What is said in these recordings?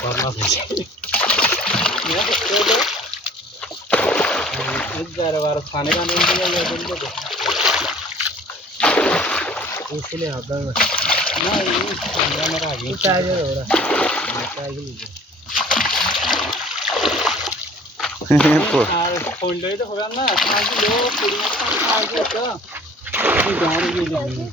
Warna sih. Ya betul. Ini baru खाने का नहीं दिया ये दिन में इसलिए आता है ना ये पंद्रह मेरा आगे टाइगर हो रहा टाइगर लीजिए फोल्ड तो हो रहा ना आगे लोग पूरी आगे तो ये गाड़ी ये जाएंगे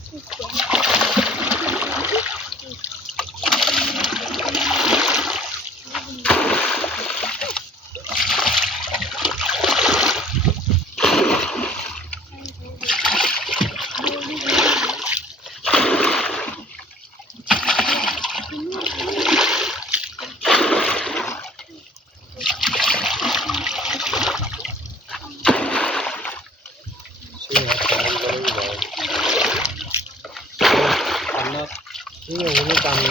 ini ini kami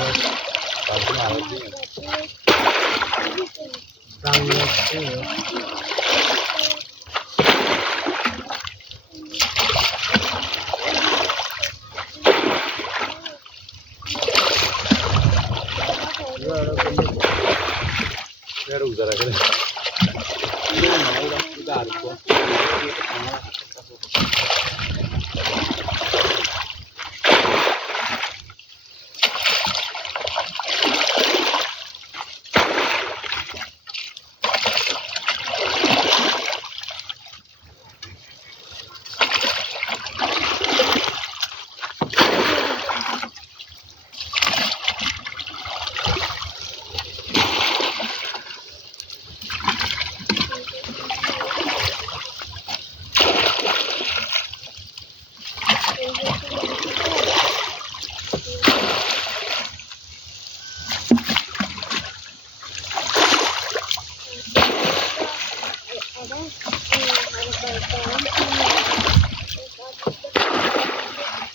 baru udara kan ini mau udah ada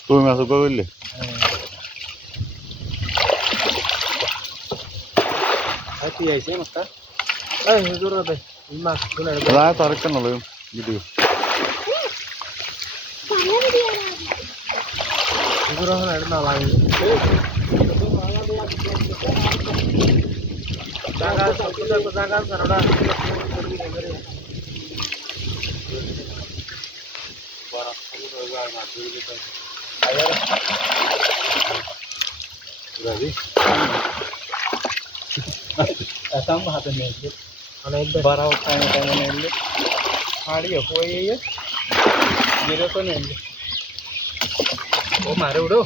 তুমি মাছ করলে তুই আইছে মাছটা এই হুজুর রে এই মাছ গুলো লা তো আরেকটা নলো ভিডিও হুজুর হন এর না লাগে জায়গা সবকিছু জায়গা সরডা বড় সবুজ হয়ে যায় মাছ ধরে দিতে Berarti, asam hati ni, anak itu barang tanya ni, hari apa ye? Jiro tu ni, oh maru do,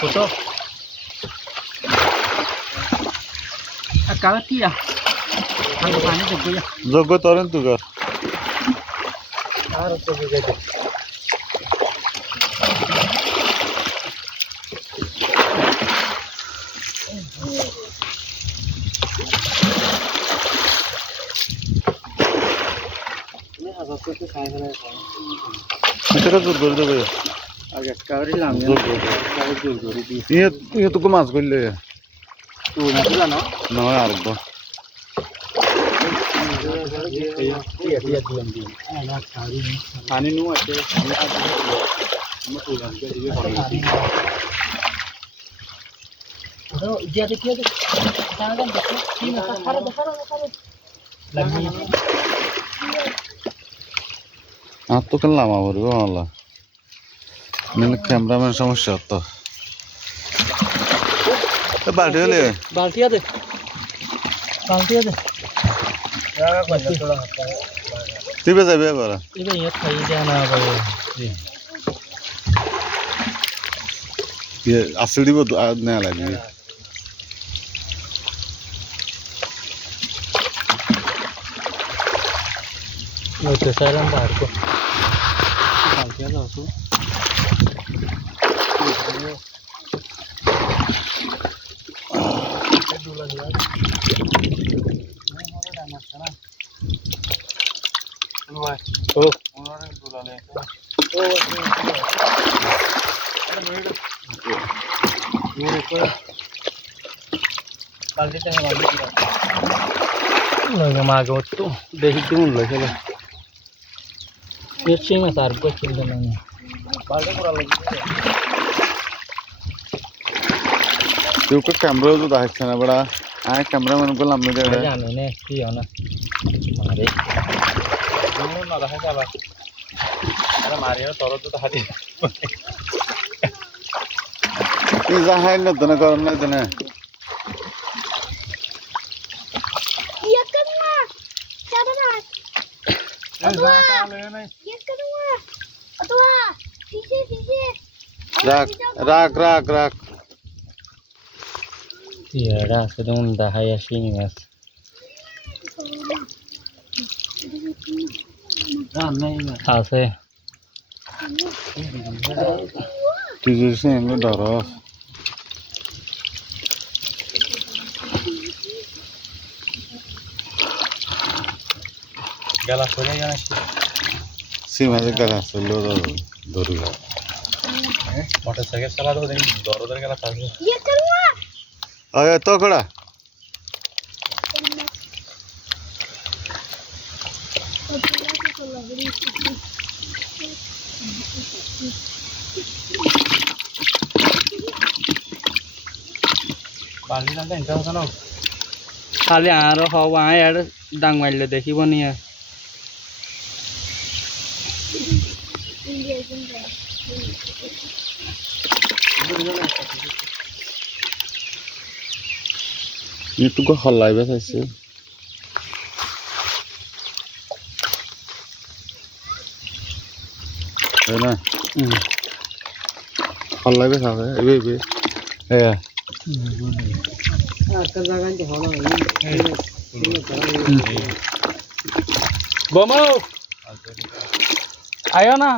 foto, kalah tiya, aku panen tu ya. Jogo toren tu kar. Harus tu juga. এটা জোর করে দেবে আগে কাউরি লাম জোর করে দি ये तो মাছ কইলে তো মাছ জানো না আরেকবার পানি নো আছে আমরা তো জানতে দিবে পানি ওটা ইয়া দেখিয়ে দে তাহলে দেখো কি মাছ খারে দেখো লাগি আর তো কেন লামা বলবো আল্লাহ মানে ক্যামেরাম্যান সমস্যা তো বালতি হলে বালতি আছে তুই বে যাবে এবার এবার ইয়ে খাই যায় না ভাই ये আসল দিব না লাগবে ওই তো সারাম বার কো বালতি আছে আসো দুলা দিয়া ও ওনারে দুলালে ও मेरे को बाल्टी टा बाल्टी लगा मागो तो देख दूं लगे ये चीज में सार को चल देना है बाल्टी पूरा लगी तो का कैमरा तो दाहिर ना बड़ा আয় ক্যামেরাম্যান করলাম না রে জানি না কি হনা মারে না দেখা যাবে আরে মারিও তোর তো হাতি এই জাহাই না দনে করম না দনে Iya kedua. Siapa nak? Kedua. Iya kedua. Kedua. Sisi. রাখ ইয়ারা সেদম দেখাই আসিনি মাছ আছে তুই যে সঙ্গে ধরস গেলা করে জানিস সীমাতে গেলা চললো ধরুক মোটরসাইকেল চালা তো দেখি দরদের গেলা থাকবে Iya kedua. আয় তো কড়া পানি না দেন কেন খালি আর হওয়া আর ডাং মারলে দেখিব নিয়ে ইউটিউবে হল্লাইবে চাইছে তাই না হল্লাইবে খাবে এবে হ্যাঁ বমো আয় না